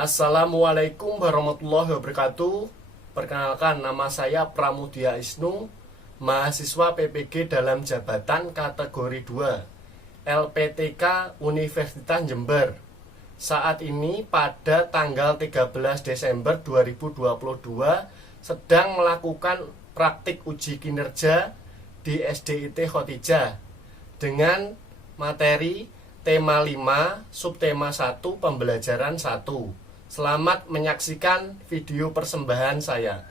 Assalamualaikum warahmatullahi wabarakatuh. Perkenalkan, nama saya Pramudia Isnu, mahasiswa PPG dalam jabatan kategori 2 LPTK Universitas Jember. Saat ini pada tanggal 13 Desember 2022 sedang melakukan praktik uji kinerja di SDIT Khotijah dengan materi tema 5, subtema 1, pembelajaran 1. Selamat menyaksikan video persembahan saya.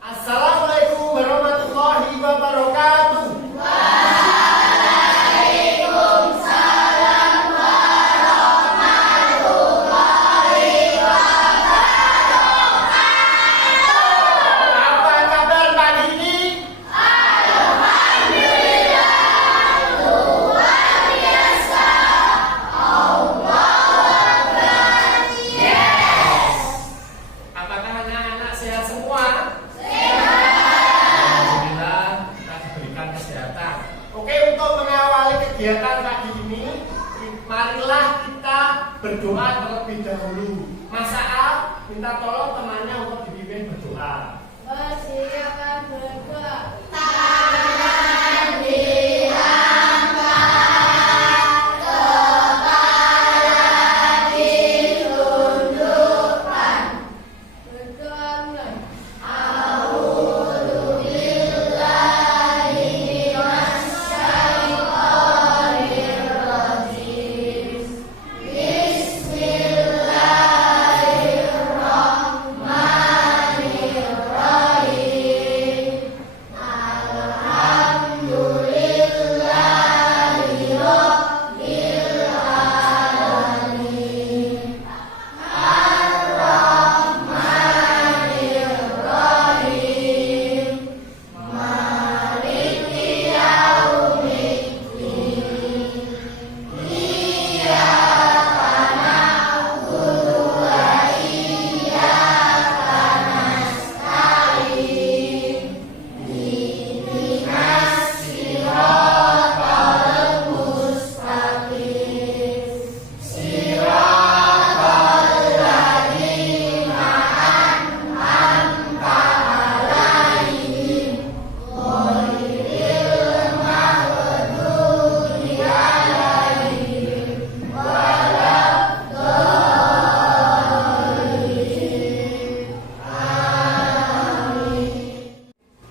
Assalamualaikum warahmatullahi wabarakatuh. Apa kabar pagi ini? Apakah anak-anak sehat semua? Alhamdulillah, kita diberikan kesehatan. Oke, untuk mengawali kegiatan pagi ini, marilah kita berdoa terlebih dahulu. Mas Aal, minta tolong temannya untuk dipimpin berdoa. Persilakan berdoa. Berdoa mulai.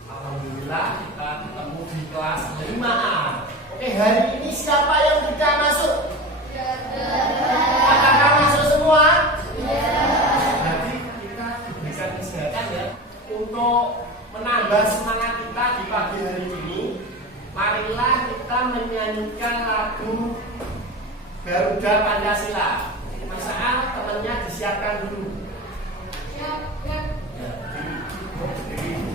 Alhamdulillah, kita ketemu di kelas 5A. Oke, hari ini siapa yang tidak masuk? Apakah masuk semua? Jadi kita diberikan kesehatan ya. Untuk menambah semangat kita di pagi hari ini, marilah kita menyanyikan lagu Garuda Pancasila. Mas Aal, temannya disiapkan dulu. Siap, siap. Ya, berdiri.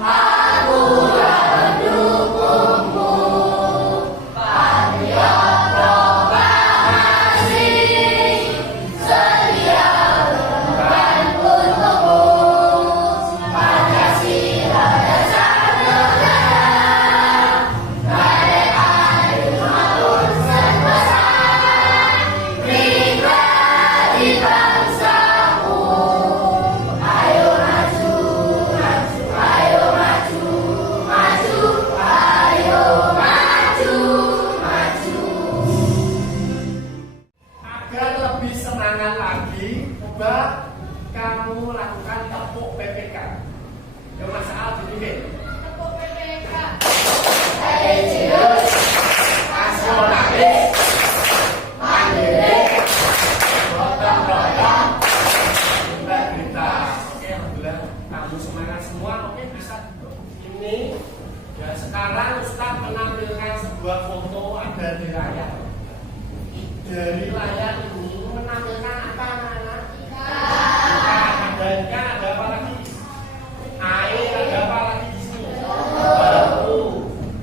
Aku mendukungmu. ada di layar. Dari layar ini menampilkan apa anak-anak? Ada ikan, ada apa lagi? Air, ada apa lagi di sini? Batu.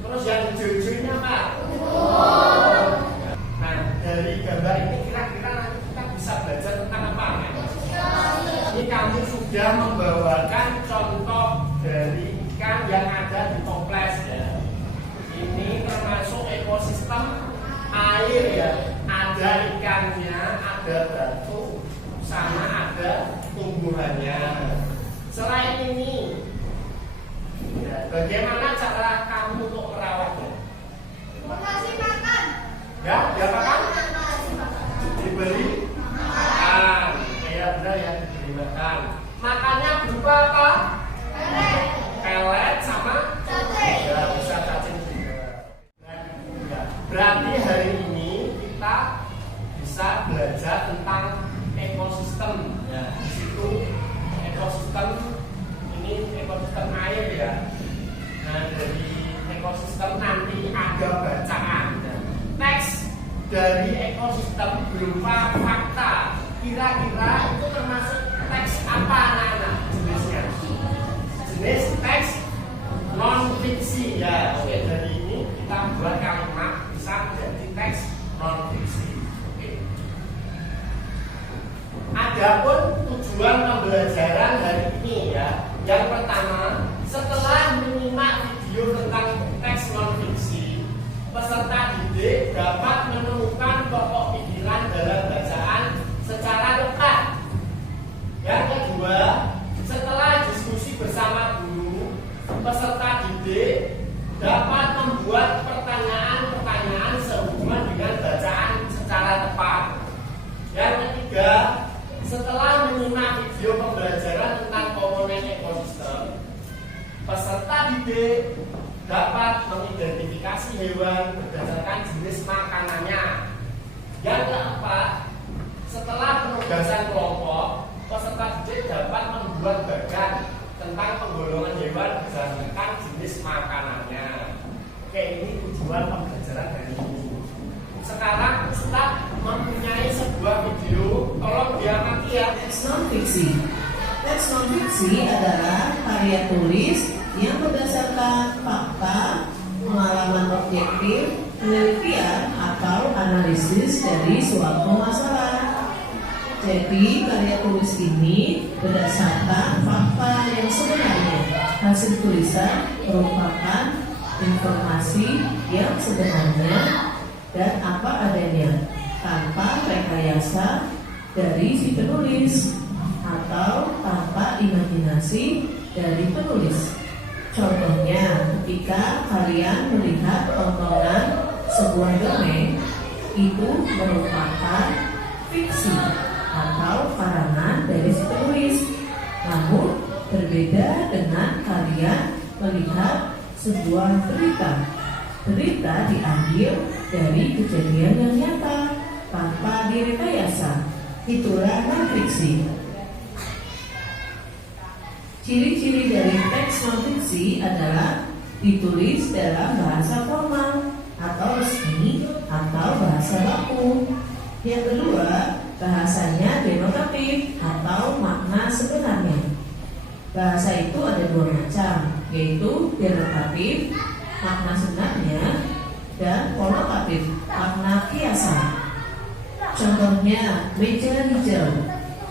Terus yang hijau-hijau ini apa? Nah, dari gambar ini kira-kira nanti kita bisa belajar tentang apa? Ini kami sudah membawakan contoh dari ikan yang ada di toples ya. Ini termasuk ekosistem air ya. Ada ikannya, ada batu, sama ada tumbuhannya. Selain ini, ya, bagaimana cara kamu untuk merawatnya? Kasih makan. Ya, diapakan? Diberi makan. Ya benar ya, diberi makan. Makannya berupa apa? Pelet sama Cacing. ya, bisa cacing juga. Nah, ya. Berarti hari ini kita bisa belajar tentang ekosistem. Ya, di situ ekosistem ini ekosistem air ya. Nah, dari ekosistem nanti ada bacaan. Next, dari ekosistem berupa fakta. Kira-kira itu termasuk teks apa anak-anak jenisnya? Jenis teks non fiksi ya. Oke, dari ini kita buat kalimat bisa menjadi teks non fiksi. Oke. Adapun tujuan pembelajaran hari ini ya, yang pertama, setelah menyimak video tentang teks non fiksi, peserta didik dapat menemukan pokok pikiran dalam bacaan secara tepat. Yang kedua, setelah diskusi bersama guru, peserta didik dapat membuat pertanyaan-pertanyaan sehubungan dengan bacaan secara tepat. Yang ketiga, setelah menyimak video pembelajaran tentang komponen ekosistem, peserta didik dapat mengidentifikasi hewan berdasarkan jenis makanannya. Yang keempat, setelah penugasan kelompok, peserta didik dapat membuat bagan tentang penggolongan hewan berdasarkan jenis makanannya. Oke, ini tujuan pembelajaran hari ini. Sekarang Ustaz mempunyai sebuah video, tolong diamati ya. Teks non-fiksi. Teks non-fiksi adalah karya tulis yang berdasarkan fakta, pengalaman objektif, penelitian, atau analisis dari suatu masalah. Jadi, karya tulis ini berdasarkan fakta yang sebenarnya. Hasil tulisan merupakan informasi yang sebenarnya dan apa adanya, tanpa rekayasa dari si penulis atau tanpa imajinasi dari penulis. Contohnya, ketika kalian melihat tontonan sebuah dongeng, itu merupakan fiksi atau karangan dari si penulis. Namun, berbeda dengan kalian melihat sebuah berita. Berita diambil dari kejadian yang nyata tanpa direkayasa. Itulah non-fiksi. Ciri-ciri dari teks non-fiksi adalah ditulis dalam bahasa formal atau resmi atau bahasa baku. Yang kedua, bahasanya denotatif atau makna sebenarnya. Bahasa itu ada dua macam, yaitu denotatif, makna sebenarnya, dan konotatif, makna kiasan. Contohnya, meja hijau.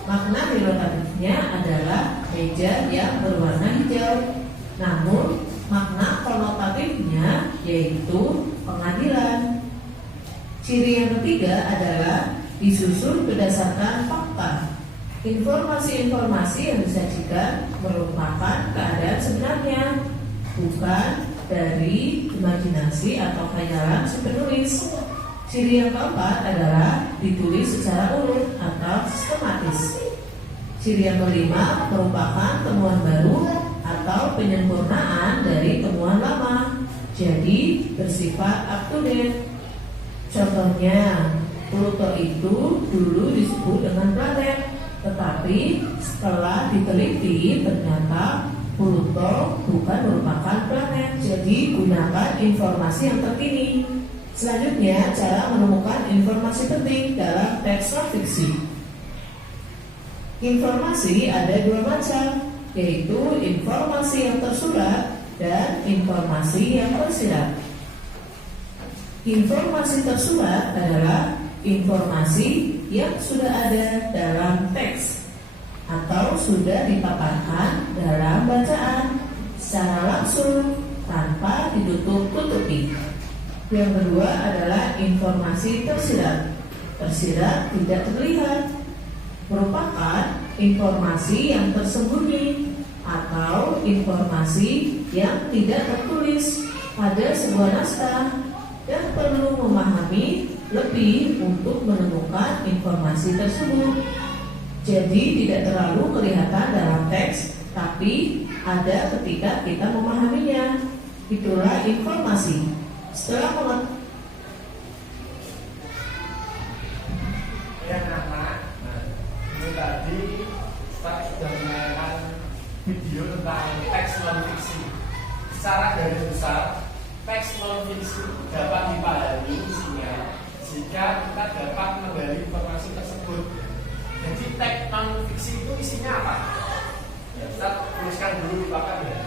Makna denotatifnya adalah meja yang berwarna hijau. Namun, makna konotatifnya yaitu pengadilan. Ciri yang ketiga adalah disusun berdasarkan fakta. Informasi-informasi yang disajikan merupakan keadaan sebenarnya, bukan dari imajinasi atau khayalan si penulis. Ciri yang keempat adalah ditulis secara urut atau sistematis. Ciri yang kelima merupakan temuan baru atau penyempurnaan dari temuan lama, jadi bersifat up to date. Contohnya, Pluto itu dulu disebut dengan planet, tetapi setelah diteliti ternyata Pluto bukan merupakan planet. Jadi gunakan informasi yang terkini. Selanjutnya, cara menemukan informasi penting dalam teks non-fiksi. Informasi ada dua macam, yaitu informasi yang tersurat dan informasi yang tersirat. Informasi tersurat adalah informasi yang sudah ada dalam teks atau sudah dipaparkan dalam bacaan secara langsung tanpa ditutup-tutupi. Yang kedua adalah informasi tersirat. Tersirat tidak terlihat, merupakan informasi yang tersembunyi atau informasi yang tidak tertulis pada sebuah naskah dan perlu memahami lebih untuk menemukan informasi tersebut. Jadi tidak terlalu kelihatan dalam teks, tapi ada ketika kita memahaminya. Itulah informasi. Setelah ya anak, ini tadi Ustaz sudah mengenalkan video tentang teks non-fiksi. Secara garis besar, teks non-fiksi dapat dipahami isinya jika kita dapat menggali informasi tersebut. Jadi teks non-fiksi itu isinya apa? Ya, Ustaz tuliskan dulu di papan ya.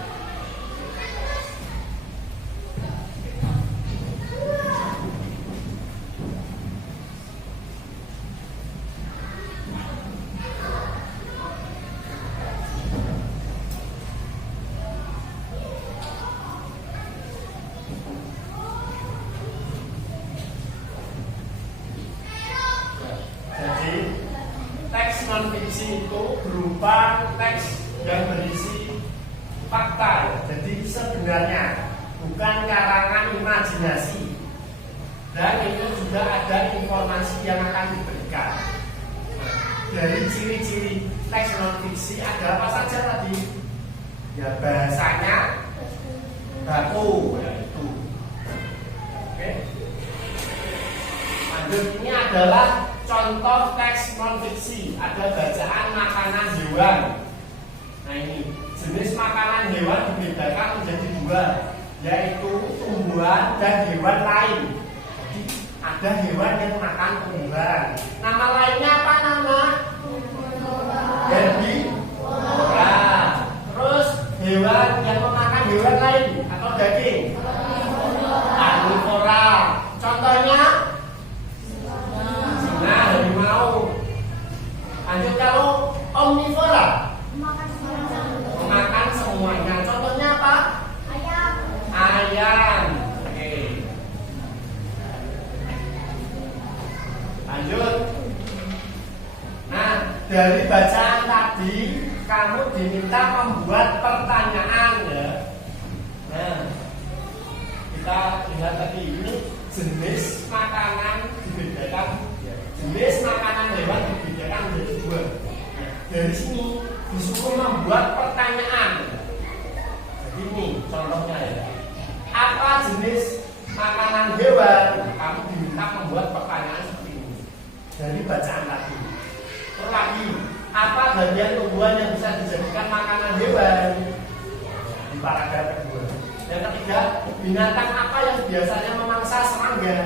Non-fiksi itu berupa teks yang berisi fakta. Jadi sebenarnya bukan karangan imajinasi. Dan itu juga ada informasi yang akan diberikan. Dari ciri-ciri teks non-fiksi ada apa saja tadi? Ya bahasanya baku, ya itu. Oke. Lanjut, ini adalah contoh teks non-fiksi. Ada bacaan makanan hewan. Nah ini, jenis makanan hewan dibedakan menjadi dua, yaitu tumbuhan dan hewan lain. Jadi ada hewan yang makan tumbuhan. Nama lainnya apa nama? Herbivora. Terus hewan yang memakan hewan lain atau daging? Karnivora. Contohnya? Nah, harimau. Lanjut, kalau omnivora, memakan semuanya. Contohnya apa? Ayam. Oke. Lanjut. Nah, dari bacaan tadi kamu diminta membuat pertanyaan ya. Nah, kita lihat tadi ini jenis makanan dibedakan. Jenis makanan hewan dibedakan menjadi dua. Dari sini disuruh membuat pertanyaan. Jadi ini contohnya ya. Apa jenis makanan hewan? Kamu diminta membuat pertanyaan seperti ini dari bacaan tadi. Terus lagi, apa bagian tumbuhan yang bisa dijadikan makanan hewan? Di paragraf kedua. Yang ketiga, binatang apa yang biasanya memangsa serangga?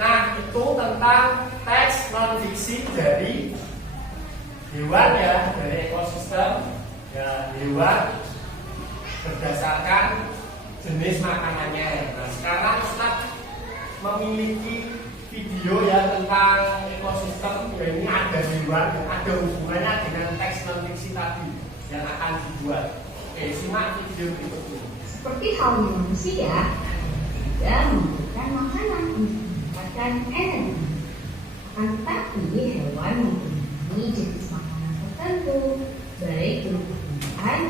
Nah, itu tentang teks non-fiksi dari hewan ya, dari ekosistem ya, hewan berdasarkan jenis makanannya. Nah, sekarang Ustaz memiliki video ya tentang ekosistem. Ya, ini ada hewan yang ada hubungannya dengan teks non-fiksi tadi yang akan dibuat. Oke, simak video berikut ini. Seperti halnya manusia, tidak membutuhkan makanan untuk mendapatkan energi. Akan tetapi hewan mempunyai jenis makanan tertentu, baik berupa tumbuhan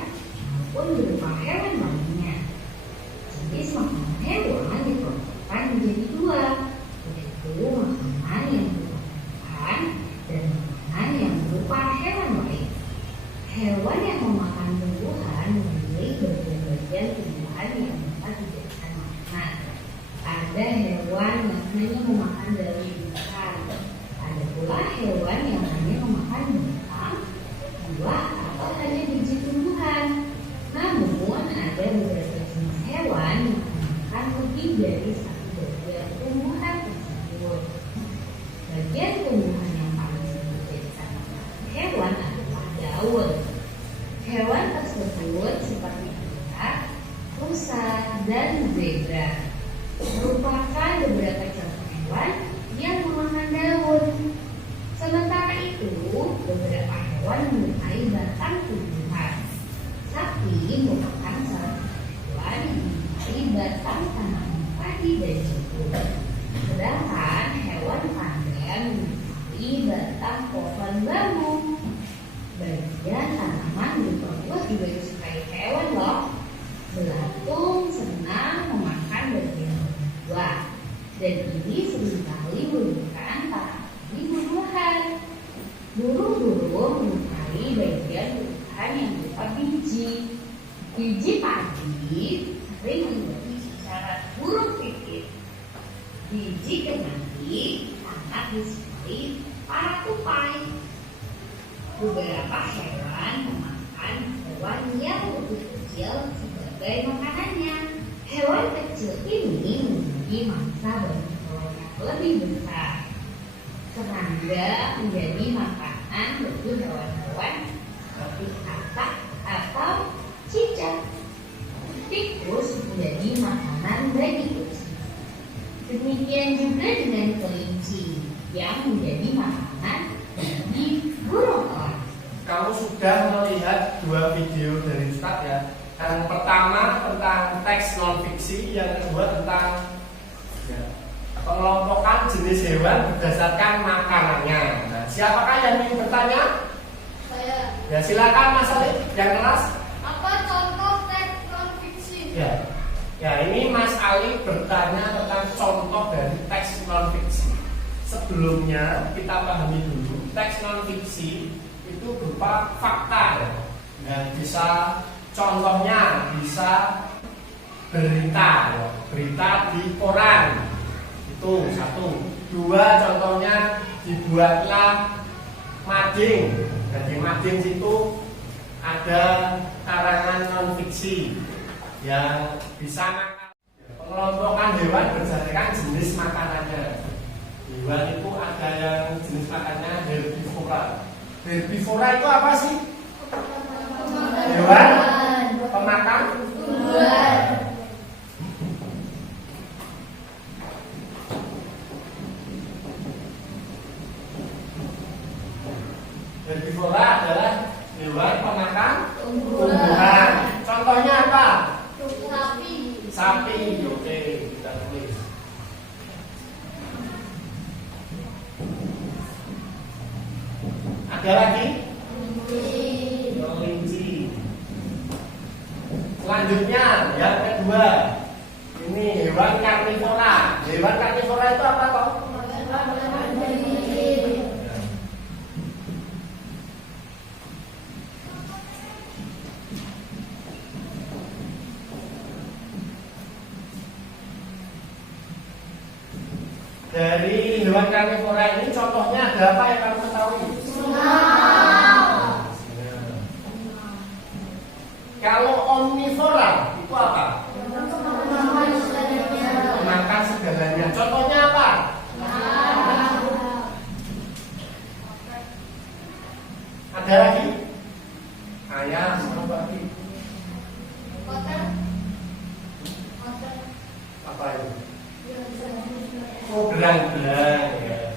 maupun berupa hewan lainnya. Jenis makanan hewan dikelompokkan menjadi dua, yaitu makanan yang berupa tumbuhan dan makanan yang berupa hewan lain. Hewan yang memakan tumbuhan memiliki bagian-bagian tumbuhan yang dapat dijadikan makanan. Ada hewan yang hanya memakan daun-daunan. Ada pula hewan yang hanya memakan batang, buah, atau hanya biji tumbuhan. Namun ada rusa, dan zebra merupakan beberapa contoh hewan yang memakan daun. Sementara itu, beberapa hewan menyukai batang tumbuhan. Sapi merupakan salah satu hewan yang menyukai batang tanaman padi dan jagung. Sedangkan hewan panda menyukai batang pohon bambu. Bagian tanaman di perut juga disukai hewan loh. Belatung senang memakan bagian buah, dan ini seringkali merugikan para ahli buah-buahan. Burung-burung menyukai bagian tumbuhan yang berupa biji. Biji padi sering menjadi sasaran burung pipit. Biji kemangi sangat disukai para tupai. Beberapa hewan memakan hewan yang lebih kecil sebagai makanannya. Hewan kecil ini memiliki mangsa bertelur yang lebih besar. Serangga menjadi makanan bagi hewan-hewan seperti katak atau cicak. Tikus menjadi makanan bagi kucing. Demikian juga dengan kelinci yang menjadi makanan bagi burung elang. Kamu sudah melihat dua video dari Ustadz ya. Yang pertama tentang teks non fiksi, yang kedua tentang pengelompokan jenis hewan berdasarkan makanannya. Nah, siapakah yang ingin bertanya? Saya. Ya silakan Mas Ali, yang keras. Apa contoh teks non-fiksi? Ya ini Mas Ali bertanya tentang contoh dari teks non fiksi. Sebelumnya kita pahami dulu, teks non fiksi itu berupa fakta ya. Nah, bisa contohnya bisa berita ya. Berita di koran. Itu satu. Dua, contohnya dibuatlah mading. Jadi mading situ ada karangan non fiksi yang bisa makan. Pengelompokan hewan berdasarkan jenis makanannya. Hewan itu ada yang jenis makannya herbivora. Herbivora itu apa sih? Hewan pemakan tumbuhan. Herbivora adalah hewan pemakan tumbuhan. Contohnya apa? Sapi. Sapi. Oke, kita tulis. Ada lagi? Kelinci. Selanjutnya yang kedua, ini hewan karnivora. Hewan karnivora itu apa toh? Dari hewan karnivora ini contohnya ada apa yang kamu ketahui? Kalau omnivora itu apa? Makan segalanya. Contohnya apa? Ada lagi? Ayam, apa lagi? Apa itu? Oh, belang-belang ya.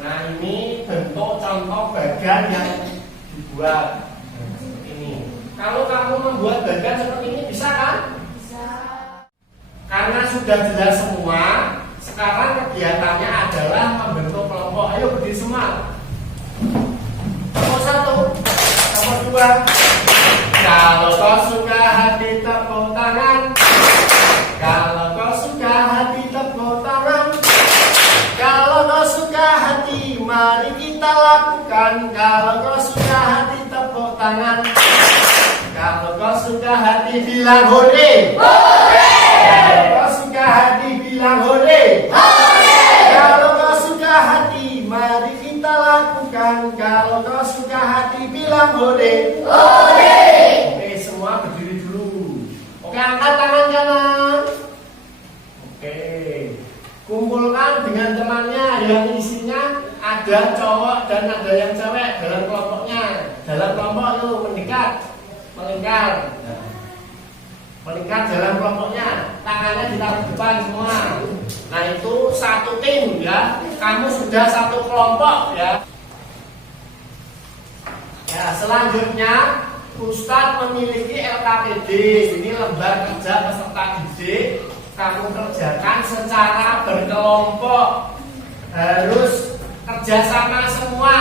Nah, ini bentuk contoh bagan yang dibuat seperti ini. Kalau kamu membuat bagan seperti ini bisa kan? Bisa. Karena sudah jelas semua, sekarang kegiatannya adalah membentuk kelompok. Ayo berdiri semua. Kelompok satu, kelompok dua. Kalau kau suka hati tepuk tangan. Kalau kau suka hati tepuk tangan. Kalau kau suka hati mari kita lakukan. Kalau kau suka hati tepuk tangan. Kalau kau suka hati bilang hore. Kalau kau suka hati bilang hore. Kalau kau suka hati mari kita lakukan. Kalau kau suka hati bilang hore. Oke, semua berdiri dulu. Oke, angkat tangan kanan. Oke, kumpulkan dengan temannya yang isinya ada cowok dan ada yang cewek dalam kelompoknya. dalam kelompok itu mendekat, melingkar. Melingkar dalam kelompoknya, tangannya ditaruh depan semua. Nah itu satu tim ya, kamu sudah satu kelompok ya. Ya selanjutnya Ustadz memiliki LKPD, ini lembar kerja peserta didik. Kamu kerjakan secara berkelompok, harus kerjasama semua.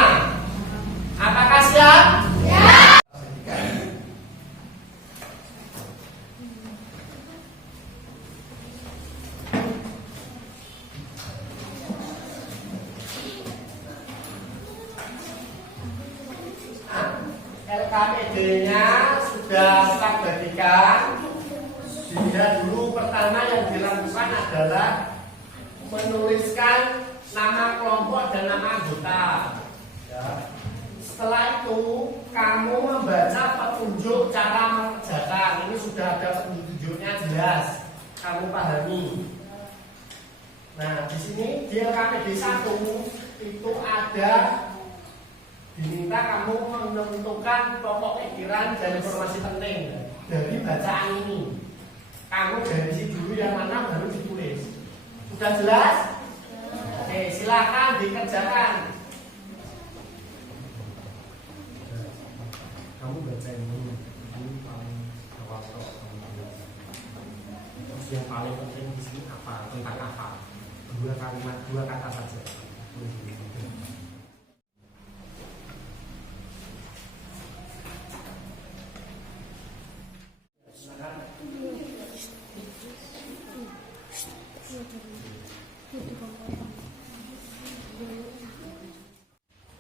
Apakah siap? Ya. LKPD-nya sudah kita bagikan. Sehingga dulu pertama yang dilakukan adalah menuliskan nama kelompok dan nama anggota. Ya. Setelah itu kamu membaca petunjuk cara mengerjakan. Ini sudah ada petunjuknya jelas, kamu pahami. Nah di sini di LKPD 1 itu ada diminta kamu menentukan pokok pikiran dan informasi penting dari bacaan ini. Kamu dari dulu yang mana baru ditulis. Sudah jelas? Oke, silakan dikerjakan. Kamu baca ini paling awal kok. Terus yang paling penting di sini apa? Tentang apa? 2 kalimat, 2 kata saja.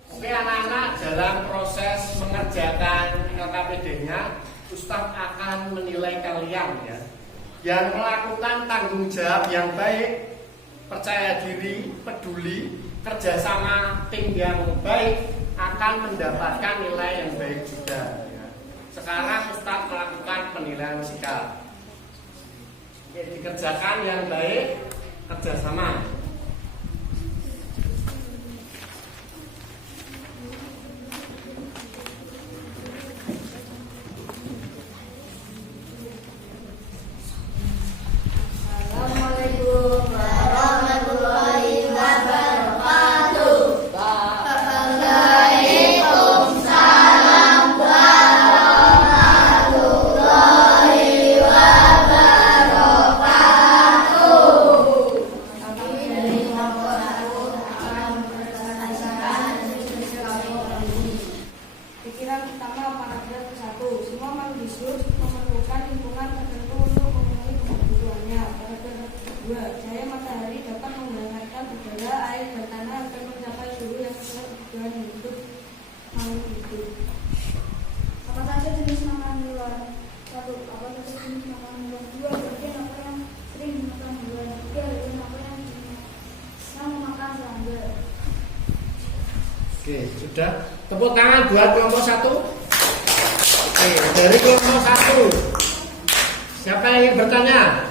Oke anak-anak, dalam proses mengerjakan LKPD-nya Ustadz akan menilai kalian ya. Yang melakukan tanggung jawab yang baik, percaya diri, peduli, kerjasama tim yang baik akan mendapatkan nilai yang baik juga ya. Sekarang Ustadz melakukan penilaian sikap. Oke, dikerjakan yang baik, kerjasama. Assalamualaikum warahmatullahi wabarakatuh. Waalaikumsalam warahmatullahi wabarakatuh. Kami dari kelompok 1 akan mempresentasikan diskusi kelompok ini. Pikiran pertama paragraf 1. Semua manusia memerlukan lingkungan tertentu untuk memenuhi kebutuhannya. Paragraf 2. Cahaya matahari dapat menghangatkan udara, air, dan tanah agar mencapai suhu yang sesuai kebutuhan hidup makhluk hidup. Apa saja jenis makanan hewan? 1. Apa saja jenis makanan hewan? 2. Bagian apa yang sering dimakan hewan? 3. Bagian apa yang memakan serangga? Oke, sudah. Tepuk tangan buat kelompok 1. Oke, dari kelompok 1. Siapa yang ingin bertanya?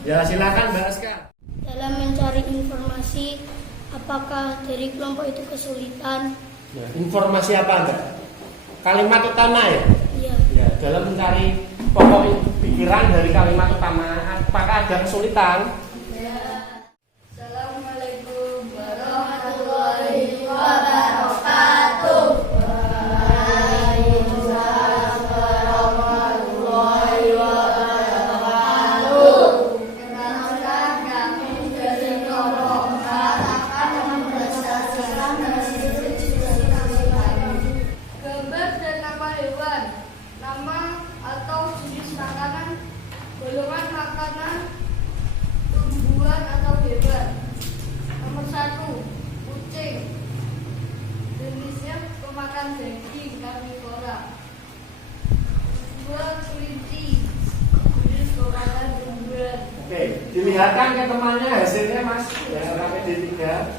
Ya, silakan Mbak Aska. Dalam mencari informasi, apakah dari kelompok itu kesulitan? Ya, informasi apa Mbak? Kalimat utama ya? Iya. Ya, dalam mencari pokok pikiran dari kalimat utama, apakah ada kesulitan? Assalamualaikum warahmatullahi wabarakatuh. Waalaikumsalam warahmatullahi wabarakatuh. Kenalkan kami dari kelompok 4 akan mempresentasikan hasil diskusi kami. Gambar dan nama hewan, nama atau jenis makanan, golongan makanan, tumbuhan atau hewan. Nomor 1, kucing. Jenisnya pemakan daging karnivora. 2, kelinci. Jenis pemakan tumbuhan. Oke, dilihatkan ke temannya hasilnya Mas. Ya, LKPD 3.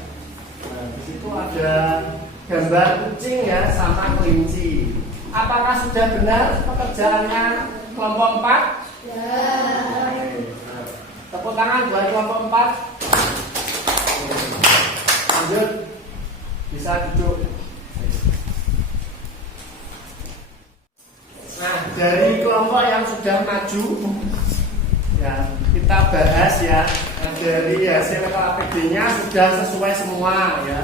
Nah, di situ ada gambar kucing ya sama kelinci. Apakah sudah benar pekerjaannya kelompok 4? Ya. Tepuk tangan buat kelompok 4. Lanjut. Bisa duduk. dari kelompok yang sudah maju, ya kita bahas ya. Nah, dari hasil KPD-nya sudah sesuai semua ya.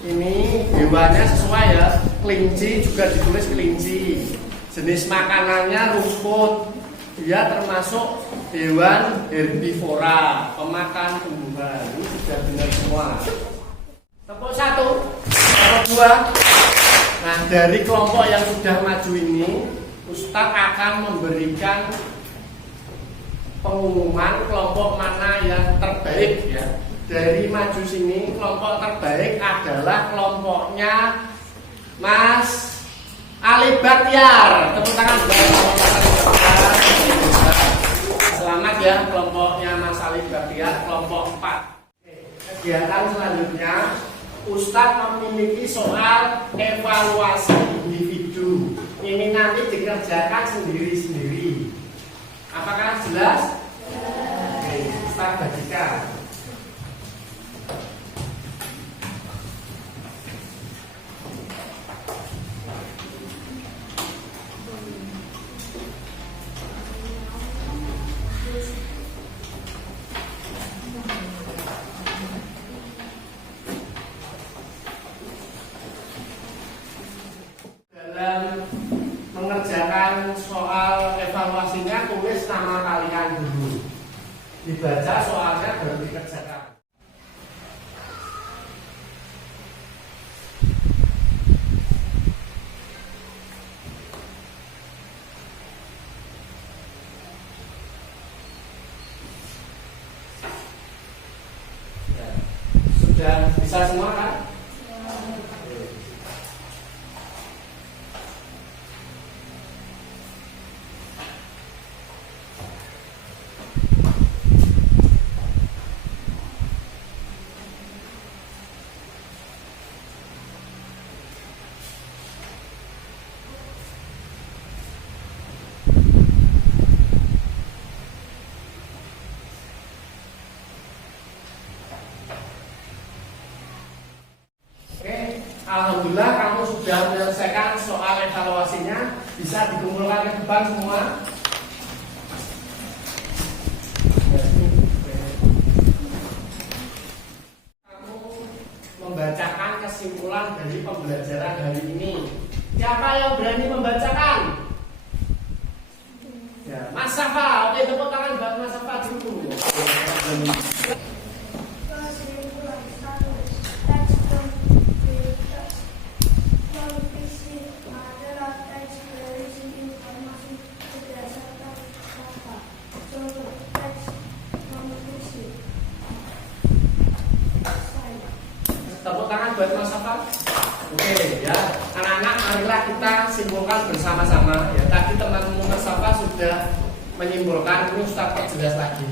Ini hewannya sesuai ya. Kelinci juga ditulis kelinci. Jenis makanannya rumput. Dia termasuk hewan herbivora, pemakan tumbuhan. Ini sudah benar semua. Tepuk 1, tepuk 2. Nah, dari kelompok yang sudah maju ini, Ustadz akan memberikan pengumuman kelompok mana yang terbaik ya. Dari maju sini, kelompok terbaik adalah kelompoknya Mas Ali Baktiar. Tepuk tangan buat kelompok Ali Baktiar. Selamat ya kelompoknya Mas Ali Baktiar, kelompok 4. Kegiatan selanjutnya, Ustadz memiliki soal evaluasi individu. Ini nanti dikerjakan sendiri-sendiri. Apakah jelas? Oke, Ustadz bagikan. Dalam mengerjakan soal evaluasinya, tulis nama kalian dulu. Dibaca soalnya baru dikerjakan. Ya, sudah bisa semua kan? Alhamdulillah kamu sudah menyelesaikan soal evaluasinya. Bisa dikumpulkan ke depan semua. Kamu membacakan kesimpulan dari pembelajaran hari ini. Siapa yang berani membacakan? Ya, Mas Safa. Oke, tepuk tangan buat Mas Safa dulu. Tepuk tangan buat Mas Safa. Oke ya, anak-anak marilah kita simpulkan bersama-sama. Ya, tadi teman-teman Mas Safa sudah menyimpulkan, ini Ustaz perjelas lagi.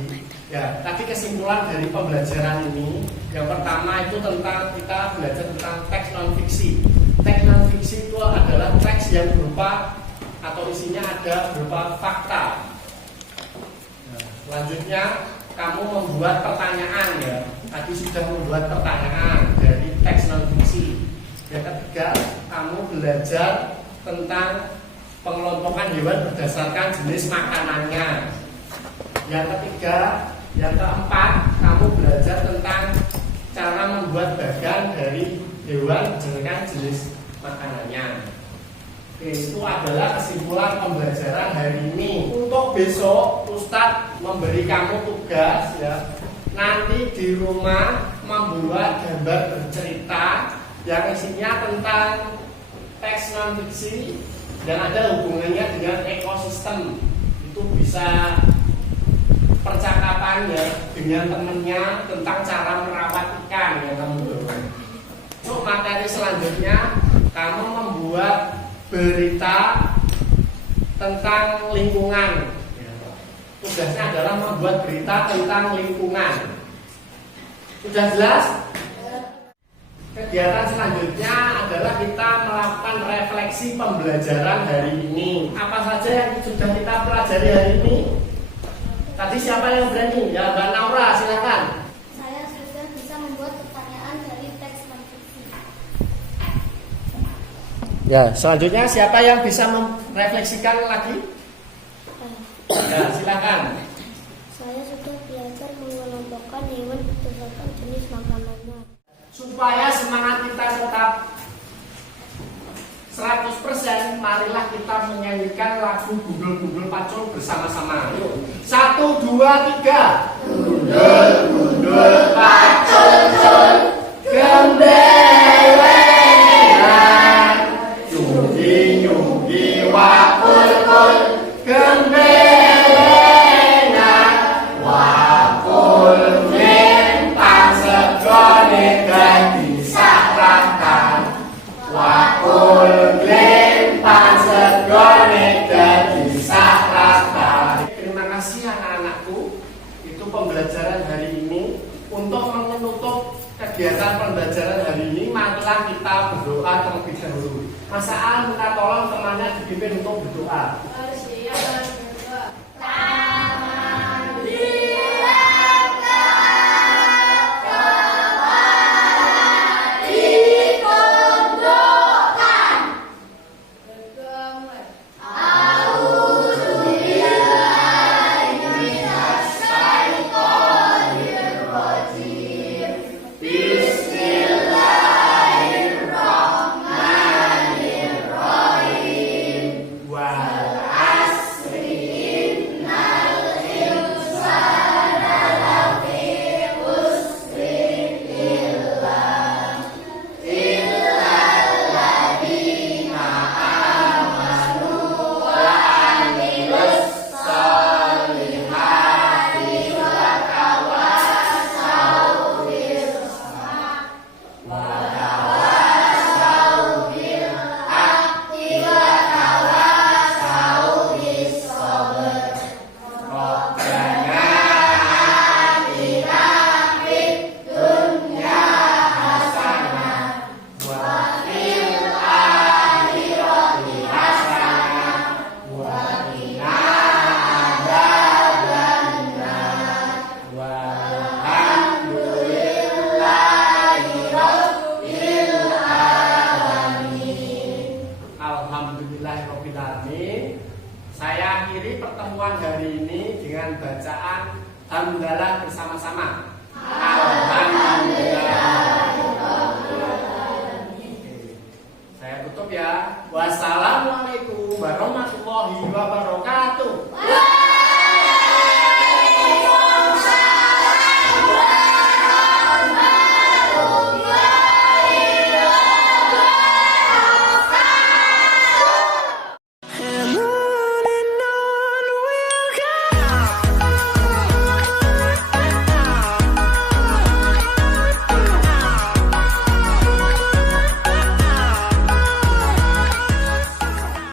Ya, tadi kesimpulan dari pembelajaran ini, yang pertama itu tentang kita belajar tentang teks non fiksi. Teks non fiksi itu adalah teks yang berupa atau isinya ada berupa fakta. Nah, selanjutnya kamu membuat pertanyaan ya. Tadi sudah membuat pertanyaan dari teks non fiksi. Yang ketiga, kamu belajar tentang pengelompokan hewan berdasarkan jenis makanannya. Yang ketiga, yang keempat, kamu belajar tentang cara membuat bagan dari hewan berdasarkan jenis makanannya. Oke, itu adalah kesimpulan pembelajaran hari ini. Untuk besok, Ustadz memberi kamu tugas ya. Nanti di rumah membuat gambar bercerita yang isinya tentang teks non fiksi dan ada hubungannya dengan ekosistem. Itu bisa percakapan ya dengan temennya tentang cara merawat ikan ya kamu. Untuk materi selanjutnya, kamu membuat berita tentang lingkungan. Tugasnya adalah membuat berita tentang lingkungan. Sudah jelas? Kegiatan selanjutnya adalah kita melakukan refleksi pembelajaran hari ini. Apa saja yang sudah kita pelajari hari ini? Tadi siapa yang berani? Ya, Mbak Naura, silakan. Saya sudah bisa membuat pertanyaan dari teks non fiksi. Ya, selanjutnya siapa yang bisa merefleksikan lagi? Ya, silakan. Saya sudah belajar mengelompokkan hewan berdasarkan jenis makanannya. Supaya semangat kita tetap 100%, marilah kita menyanyikan lagu Gundul-Gundul Pacul bersama-sama. Yuk. 1, 2, 3. Gundul-gundul pacul-cul, gembelengan, nyugi-nyugi wakul-kul, gembelengan, wakul nyempang segone dadi sakratan, wakul nyempang segone dadi sakratan. Terima kasih anak-anakku. Itu pembelajaran hari ini. Untuk menutup kegiatan pembelajaran hari ini, marilah kita berdoa terlebih dahulu. Mas Al, minta tolong temannya dipimpin untuk berdoa. Alhamdulillahirrahmanirrahim. Saya akhiri pertemuan hari ini dengan bacaan Hamdalah bersama-sama. Alhamdulillah. Saya tutup ya. Wassalamualaikum warahmatullahi wabarakatuh.